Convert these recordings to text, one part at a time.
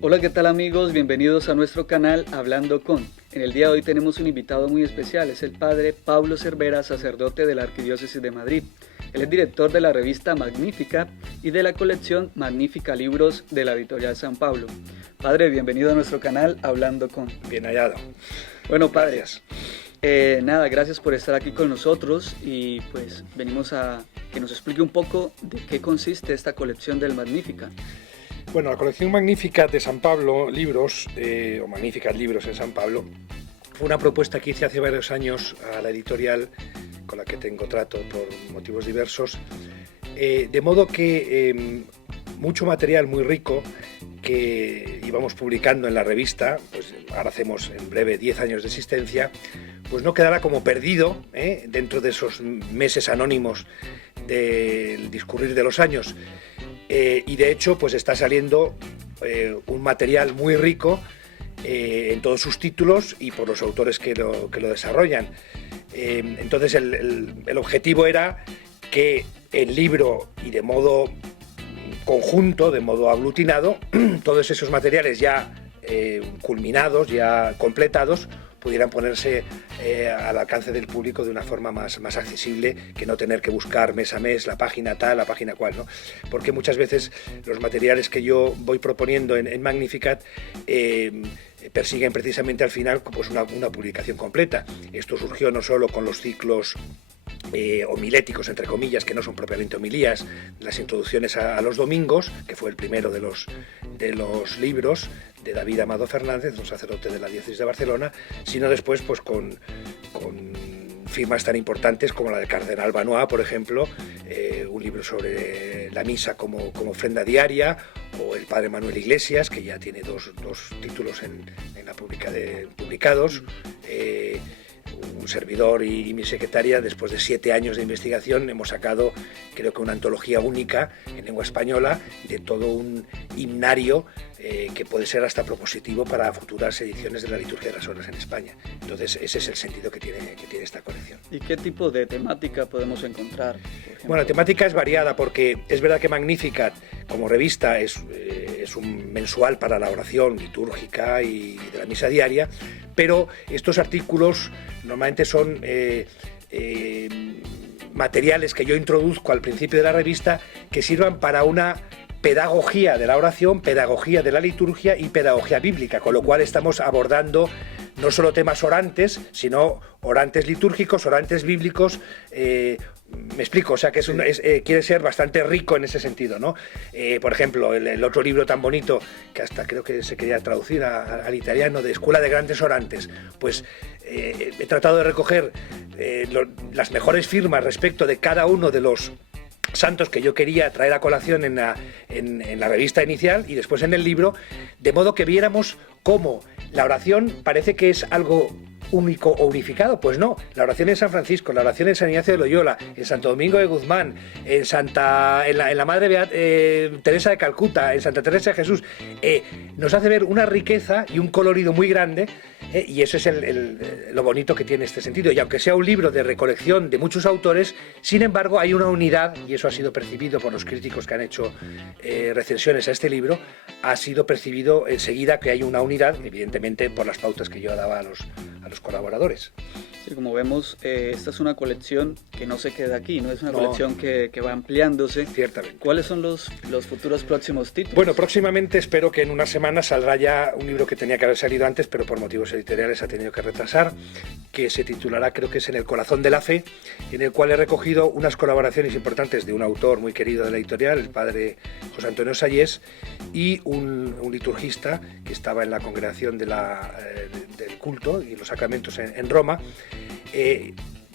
Hola, ¿qué tal amigos? Bienvenidos a nuestro canal Hablando con. En el día de hoy tenemos un invitado muy especial, es el padre Pablo Cervera, sacerdote de la Arquidiócesis de Madrid. Él es director de la revista Magnífica y de la colección Magnífica Libros de la Editorial San Pablo. Padre, bienvenido a nuestro canal Hablando con. Bien hallado. Bueno, padre, Gracias. Gracias por estar aquí con nosotros y pues venimos a que nos explique un poco de qué consiste esta colección del Magnífica. Bueno, la colección Magnífica de San Pablo, libros, o Magníficas Libros en San Pablo, fue una propuesta que hice hace varios años a la editorial con la que tengo trato por motivos diversos, de modo que mucho material muy rico que íbamos publicando en la revista, pues ahora hacemos en breve 10 años de existencia, pues no quedará como perdido dentro de esos meses anónimos del discurrir de los años. Y de hecho pues está saliendo un material muy rico en todos sus títulos y por los autores que lo desarrollan. Entonces el objetivo era que el libro, y de modo conjunto, de modo aglutinado, todos esos materiales ya culminados, ya completados, pudieran ponerse al alcance del público de una forma más accesible, que no tener que buscar mes a mes la página tal, la página cual, ¿no? Porque muchas veces los materiales que yo voy proponiendo en Magnificat persiguen precisamente al final pues una publicación completa. Esto surgió no solo con los ciclos homiléticos, entre comillas, que no son propiamente homilías, las introducciones a los domingos, que fue el primero de los libros de David Amado Fernández, un sacerdote de la diócesis de Barcelona, sino después pues con firmas tan importantes como la del cardenal Vanois, por ejemplo, un libro sobre la misa como ofrenda diaria, o el padre Manuel Iglesias, que ya tiene dos títulos en la publicados. Un servidor y mi secretaria, después de 7 años de investigación, hemos sacado, creo que una antología única en lengua española de todo un himnario que puede ser hasta propositivo para futuras ediciones de la Liturgia de las Horas en España. Entonces ese es el sentido que tiene esta colección. ¿Y qué tipo de temática podemos encontrar? Bueno, la temática es variada, porque es verdad que Magnificat como revista es un mensual para la oración litúrgica y de la misa diaria, pero estos artículos normalmente son materiales que yo introduzco al principio de la revista que sirvan para una pedagogía de la oración, pedagogía de la liturgia y pedagogía bíblica, con lo cual estamos abordando no solo temas orantes, sino orantes litúrgicos, orantes bíblicos. Me explico, o sea que quiere ser bastante rico en ese sentido, ¿no? Por ejemplo, el otro libro tan bonito, que hasta creo que se quería traducir al italiano, de Escuela de Grandes Orantes, pues he tratado de recoger las mejores firmas respecto de cada uno de los santos que yo quería traer a colación en la revista inicial y después en el libro, de modo que viéramos cómo la oración parece que es algo único o unificado. Pues no, la oración en San Francisco, la oración en San Ignacio de Loyola, en Santo Domingo de Guzmán, en la Madre Teresa de Calcuta, en Santa Teresa de Jesús, nos hace ver una riqueza y un colorido muy grande, y eso es lo bonito que tiene este sentido. Y aunque sea un libro de recolección de muchos autores, sin embargo hay una unidad, y eso ha sido percibido por los críticos que han hecho recensiones a este libro, ha sido percibido enseguida que hay una unidad, evidentemente por las pautas que yo daba a los colaboradores. Sí, como vemos, esta es una colección que no se queda aquí, ¿no? Es una colección que va ampliándose. Ciertamente. ¿Cuáles son los futuros próximos títulos? Bueno, próximamente espero que en una semana saldrá ya un libro que tenía que haber salido antes, pero por motivos editoriales ha tenido que retrasar, que se titulará, creo que es En el corazón de la fe, en el cual he recogido unas colaboraciones importantes de un autor muy querido de la editorial, el padre José Antonio Sayés, y un liturgista que estaba en la congregación del culto y los sacramentos en Roma.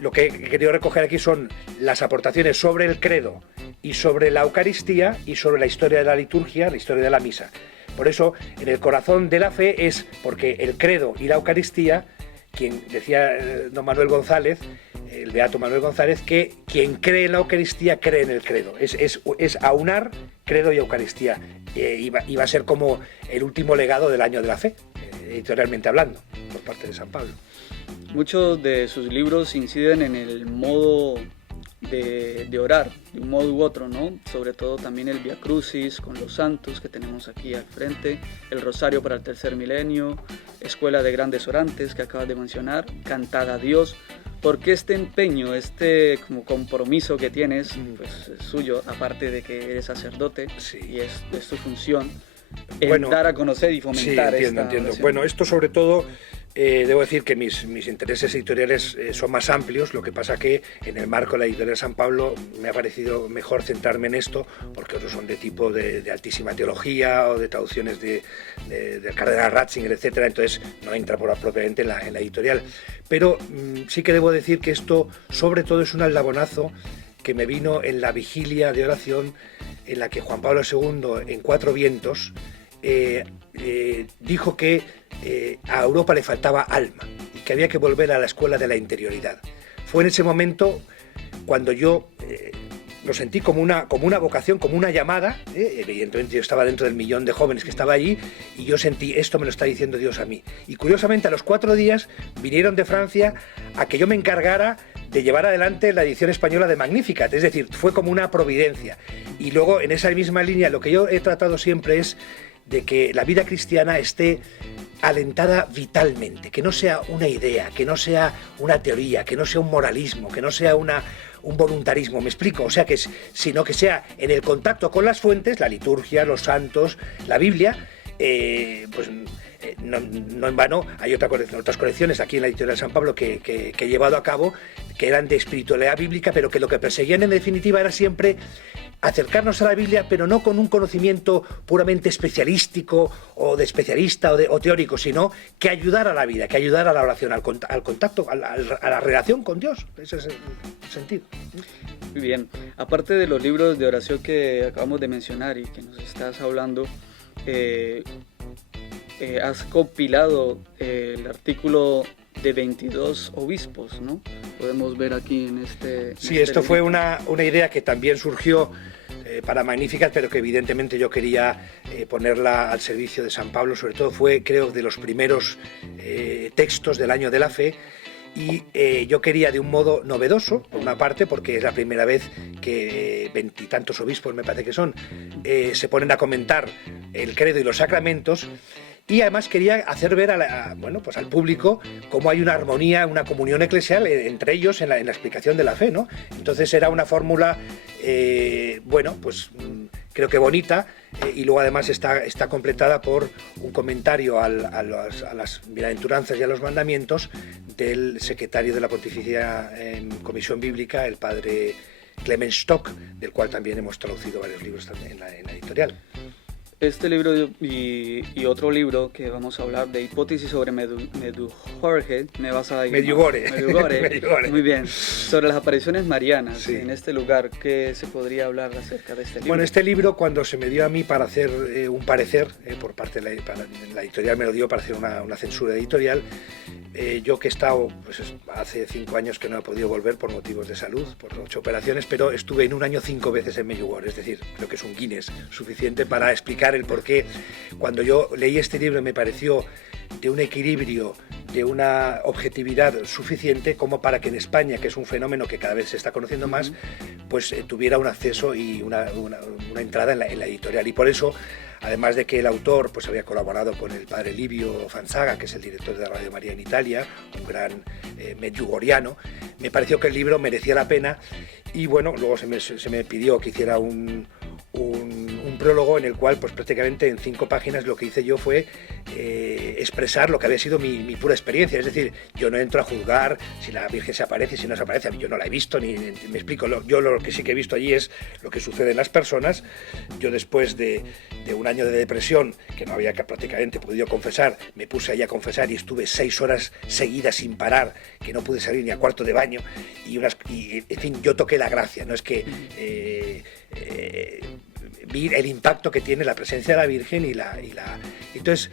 Lo que he querido recoger aquí son las aportaciones sobre el credo y sobre la Eucaristía y sobre la historia de la liturgia, la historia de la misa. Por eso, en el corazón de la fe es porque el credo y la Eucaristía, quien decía don Manuel González, el beato Manuel González, que quien cree en la Eucaristía cree en el credo. Es aunar credo y Eucaristía. Y va a ser como el último legado del año de la fe, editorialmente hablando, por parte de San Pablo. Muchos de sus libros inciden en el modo de orar de un modo u otro, ¿no? Sobre todo también el Via Crucis con los santos que tenemos aquí al frente, el Rosario para el Tercer Milenio, Escuela de Grandes Orantes que acabas de mencionar, Cantada a Dios. ¿Por qué este empeño, este como compromiso que tienes, pues es suyo, aparte de que eres sacerdote y es tu función, en dar a conocer y fomentar entiendo. relación? Bueno, esto sobre todo, debo decir que mis intereses editoriales son más amplios, lo que pasa que en el marco de la editorial San Pablo me ha parecido mejor centrarme en esto, porque otros son de tipo de altísima teología o de traducciones del cardenal Ratzinger, etcétera, entonces no entra propiamente en la editorial. Pero sí que debo decir que esto sobre todo es un eslabonazo que me vino en la vigilia de oración en la que Juan Pablo II, en Cuatro Vientos, dijo que a Europa le faltaba alma y que había que volver a la escuela de la interioridad. Fue en ese momento cuando yo lo sentí como una vocación, como una llamada. Evidentemente yo estaba dentro del millón de jóvenes que estaba allí y yo sentí, esto me lo está diciendo Dios a mí. Y curiosamente a los 4 días vinieron de Francia a que yo me encargara de llevar adelante la edición española de Magnificat, es decir, fue como una providencia. Y luego en esa misma línea lo que yo he tratado siempre es de que la vida cristiana esté alentada vitalmente, que no sea una idea, que no sea una teoría, que no sea un moralismo, que no sea un voluntarismo, ¿me explico? O sea, sino que sea en el contacto con las fuentes, la liturgia, los santos, la Biblia, no en vano hay otras colecciones aquí en la editorial San Pablo que he llevado a cabo, que eran de espiritualidad bíblica, pero que lo que perseguían en definitiva era siempre acercarnos a la Biblia, pero no con un conocimiento puramente especialístico o de especialista o teórico, sino que ayudara a la vida, que ayudara a la oración, al contacto, a la relación con Dios. Ese es el sentido. Muy bien. Aparte de los libros de oración que acabamos de mencionar y que nos estás hablando, has compilado el artículo de 22 obispos, ¿no? Podemos ver aquí en este... Sí, esto fue una idea que también surgió para Magnificat, pero que evidentemente yo quería ponerla al servicio de San Pablo. Sobre todo fue, creo, de los primeros textos del Año de la Fe, y yo quería de un modo novedoso, por una parte, porque es la primera vez que 20 y tantos obispos, me parece que son, se ponen a comentar el credo y los sacramentos. Y además quería hacer ver al público cómo hay una armonía, una comunión eclesial entre ellos en la explicación de la fe, ¿no? Entonces era una fórmula, creo que bonita, y luego además está completada por un comentario a las bienaventuranzas y a los mandamientos del secretario de la Pontificia Comisión Bíblica, el padre Clemens Stock, del cual también hemos traducido varios libros también en la editorial. Este libro y otro libro que vamos a hablar de hipótesis sobre Medjugorje, Medjugorje, muy bien, sobre las apariciones marianas en este lugar. ¿Qué se podría hablar acerca de este libro? Bueno, este libro, cuando se me dio a mí para hacer un parecer, por parte de la editorial me lo dio para hacer una censura editorial, yo que he estado, pues hace 5 años que no he podido volver por motivos de salud, por 8 operaciones, pero estuve en un año 5 veces en Medjugorje, es decir, creo que es un Guinness suficiente para explicar el por qué. Cuando yo leí este libro me pareció de un equilibrio, de una objetividad suficiente como para que en España, que es un fenómeno que cada vez se está conociendo más, pues tuviera un acceso y una entrada en la editorial. Y por eso, además de que el autor pues había colaborado con el padre Livio Fanzaga, que es el director de Radio María en Italia, un gran medjugoriano, me pareció que el libro merecía la pena. Y bueno, luego se me pidió que hiciera un prólogo en el cual pues prácticamente en 5 páginas lo que hice yo fue expresar lo que había sido mi pura experiencia. Es decir, yo no entro a juzgar si la Virgen se aparece, si no se aparece. Yo no la he visto, ni me explico. Yo lo que sí que he visto allí es lo que sucede en las personas. Yo después de un año de depresión, que no había prácticamente podido confesar, me puse allí a confesar y estuve 6 horas seguidas sin parar, que no pude salir ni a cuarto de baño, y en fin, yo toqué la gracia. No es que vi el impacto que tiene la presencia de la Virgen y entonces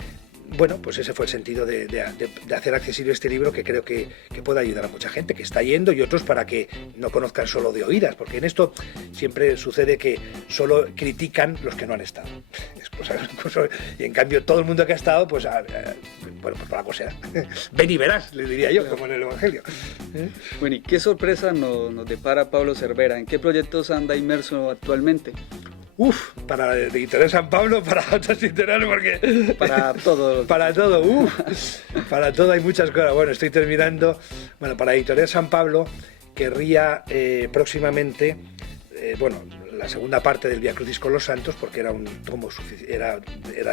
bueno, pues ese fue el sentido de hacer accesible este libro, que creo que puede ayudar a mucha gente que está yendo, y otros para que no conozcan solo de oídas, porque en esto siempre sucede que solo critican los que no han estado. Y en cambio todo el mundo que ha estado, pues bueno, pues por algo será. Ven y verás, le diría yo, como en el Evangelio. Bueno, ¿y qué sorpresa nos depara Pablo Cervera? ¿En qué proyectos anda inmerso actualmente? Para la Editorial San Pablo, para otras editoriales, porque... Para todo. Para todo, para todo hay muchas cosas. Bueno, estoy terminando. Bueno, para la Editorial San Pablo querría próximamente, la segunda parte del Vía Crucis con los Santos, porque era un tomo era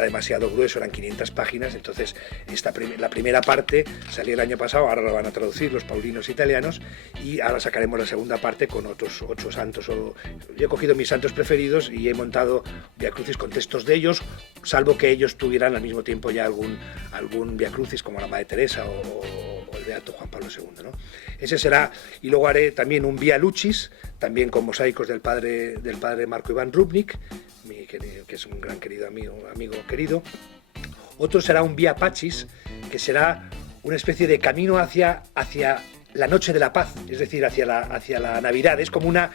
demasiado grueso, eran 500 páginas, entonces la primera parte salió el año pasado, ahora la van a traducir los paulinos italianos, y ahora sacaremos la segunda parte con otros 8 santos. Yo he cogido mis santos preferidos y he montado Vía Crucis con textos de ellos, salvo que ellos tuvieran al mismo tiempo ya algún Vía Crucis como la Madre Teresa o el Beato Juan Pablo II, ¿no? Ese será, y luego haré también un Vía Lucis, también con mosaicos del padre Marco Iván Rubnik, que es un gran querido amigo querido. Otro será un Vía Pacis, que será una especie de camino hacia la noche de la paz, es decir, hacia la Navidad. Es como una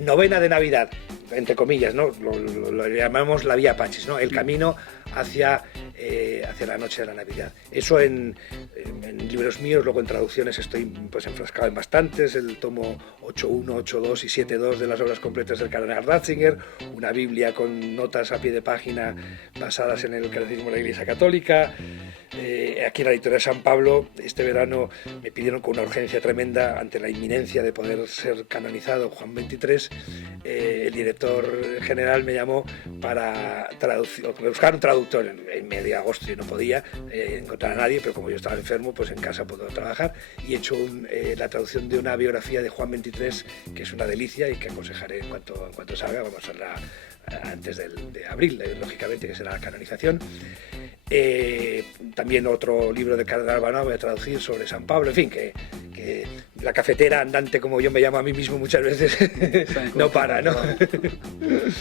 novena de Navidad, entre comillas, ¿no? Lo llamamos la Vía Pacis, ¿no? El camino hacia la noche de la Navidad. Eso en libros míos, luego en traducciones estoy pues enfrascado en bastantes, el tomo 8.1, 8.2 y 7.2 de las obras completas del cardenal Ratzinger, una Biblia con notas a pie de página basadas en el catecismo de la Iglesia Católica. Aquí en la Editorial San Pablo, este verano me pidieron con una urgencia tremenda, ante la inminencia de poder ser canonizado Juan XXIII, el director general me llamó para buscar un traductor en medio de agosto. Yo no podía encontrar a nadie, pero como yo estaba enfermo, pues en casa puedo trabajar, y he hecho la traducción de una biografía de Juan XXIII, que es una delicia y que aconsejaré en cuanto salga. Vamos a hacerla antes de abril, lógicamente, que será la canonización. También otro libro de Cardenal Albanov voy a traducir sobre San Pablo, en fin, que la cafetera andante, como yo me llamo a mí mismo muchas veces, no para, ¿no?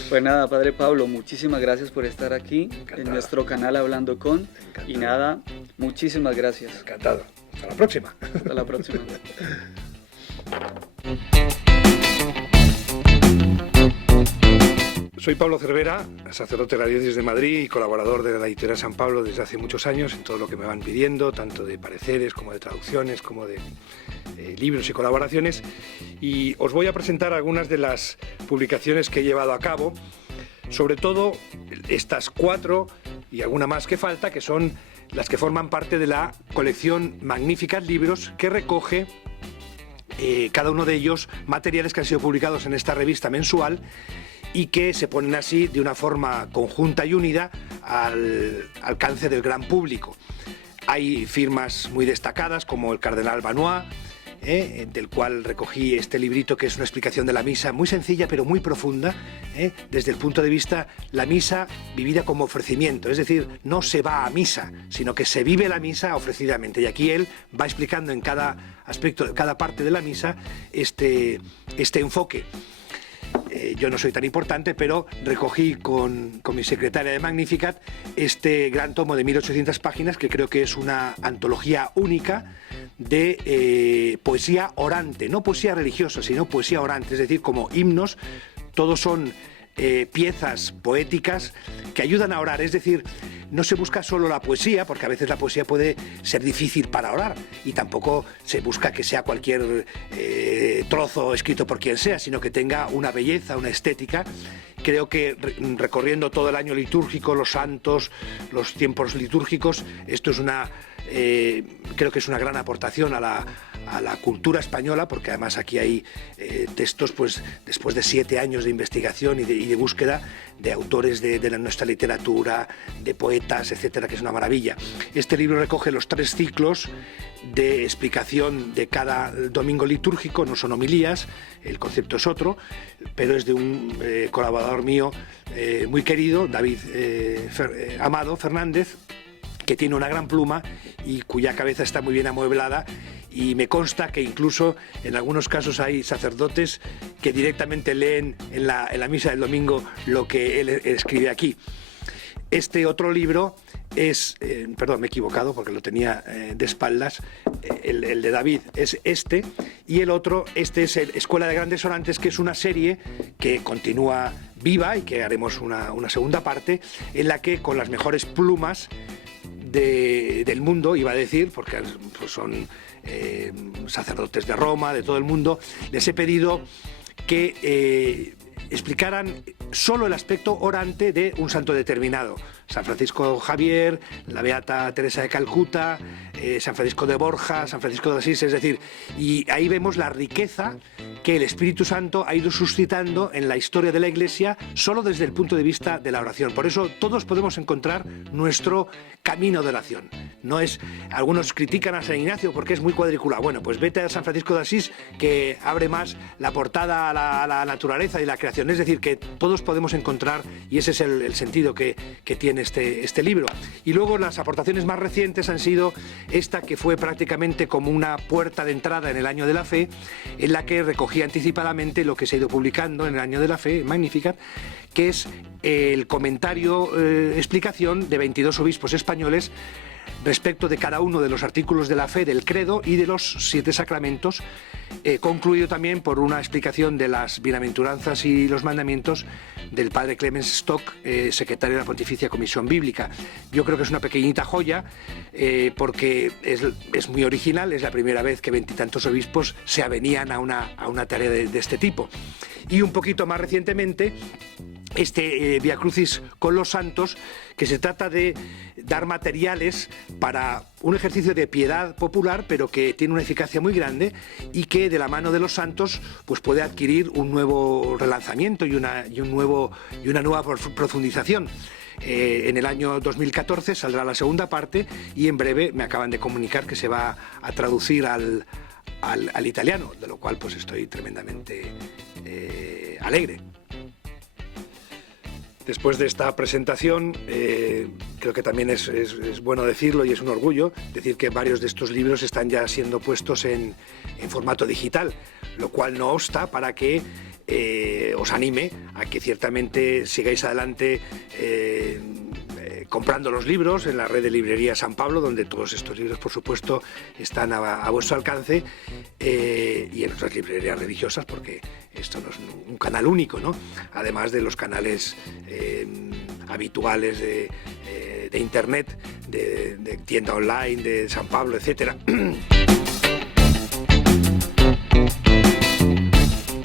Pues nada, Padre Pablo, muchísimas gracias por estar aquí. Encantado. En nuestro canal Hablando Con. Encantado. Y nada, muchísimas gracias. Encantado. Hasta la próxima. Hasta la próxima. Soy Pablo Cervera, sacerdote de la Diócesis de Madrid y colaborador de la Editorial San Pablo desde hace muchos años en todo lo que me van pidiendo, tanto de pareceres como de traducciones, como de libros y colaboraciones. Y os voy a presentar algunas de las publicaciones que he llevado a cabo, sobre todo estas 4 y alguna más que falta, que son las que forman parte de la colección Magníficas Libros, que recoge cada uno de ellos materiales que han sido publicados en esta revista mensual y que se ponen así de una forma conjunta y unida al alcance del gran público. Hay firmas muy destacadas como el cardenal Vanois, del cual recogí este librito, que es una explicación de la misa muy sencilla pero muy profunda, desde el punto de vista la misa vivida como ofrecimiento, es decir, no se va a misa, sino que se vive la misa ofrecidamente, y aquí él va explicando en cada aspecto, cada parte de la misa este enfoque. Yo no soy tan importante, pero recogí con mi secretaria de Magnificat este gran tomo de 1800 páginas, que creo que es una antología única de poesía orante, no poesía religiosa, sino poesía orante, es decir, como himnos. Todos son piezas poéticas que ayudan a orar, es decir, no se busca solo la poesía, porque a veces la poesía puede ser difícil para orar, y tampoco se busca que sea cualquier trozo escrito por quien sea, sino que tenga una belleza, una estética. Creo que recorriendo todo el año litúrgico, los santos, los tiempos litúrgicos, esto es creo que es una gran aportación a la cultura española, porque además aquí hay textos, pues después de 7 años de investigación y de búsqueda de autores de nuestra literatura, de poetas, etcétera, que es una maravilla. Este libro recoge los 3 ciclos de explicación de cada domingo litúrgico, no son homilías, el concepto es otro, pero es de un colaborador mío muy querido, David Amado Fernández, que tiene una gran pluma y cuya cabeza está muy bien amueblada, y me consta que incluso en algunos casos hay sacerdotes que directamente leen en la misa del domingo lo que él escribe aquí. Este otro libro perdón, me he equivocado porque lo tenía de espaldas, el de David es este, y el otro, este es Escuela de Grandes Orantes, que es una serie que continúa viva y que haremos una segunda parte, en la que con las mejores plumas del mundo, iba a decir, porque pues son sacerdotes de Roma, de todo el mundo, les he pedido que explicaran solo el aspecto orante de un santo determinado. San Francisco Javier, la Beata Teresa de Calcuta, San Francisco de Borja, San Francisco de Asís, es decir, y ahí vemos la riqueza que el Espíritu Santo ha ido suscitando en la historia de la Iglesia solo desde el punto de vista de la oración. Por eso todos podemos encontrar nuestro camino de oración. No es, algunos critican a San Ignacio porque es muy cuadriculado. Bueno, pues vete a San Francisco de Asís, que abre más la portada a la naturaleza y la creación. Es decir, que todos podemos encontrar, y ese es el sentido que tiene este libro. Y luego las aportaciones más recientes han sido esta, que fue prácticamente como una puerta de entrada en el Año de la Fe, en la que recogí anticipadamente lo que se ha ido publicando en el Año de la Fe, Magnificat, que es el comentario, explicación de 22 obispos españoles respecto de cada uno de los artículos de la fe, del credo y de los 7 sacramentos, concluido también por una explicación de las bienaventuranzas y los mandamientos del padre Clemens Stock, secretario de la Pontificia Comisión Bíblica. Yo creo que es una pequeñita joya, porque es muy original, es la primera vez que 20 y tantos obispos se avenían a una tarea de este tipo. Y un poquito más recientemente, Via Crucis con los santos, que se trata de dar materiales para un ejercicio de piedad popular, pero que tiene una eficacia muy grande y que de la mano de los santos pues puede adquirir un nuevo relanzamiento y una nueva profundización. En el año 2014 saldrá la segunda parte y en breve me acaban de comunicar que se va a traducir al italiano, de lo cual pues estoy tremendamente alegre. Después de esta presentación, creo que también es bueno decirlo, y es un orgullo decir que varios de estos libros están ya siendo puestos en formato digital, lo cual no obsta para que os anime a que ciertamente sigáis adelante comprando los libros en la red de librería San Pablo, donde todos estos libros, por supuesto, están a vuestro alcance, y en otras librerías religiosas, porque esto no es un canal único, ¿no? Además de los canales habituales de internet, de tienda online, de San Pablo, etcétera.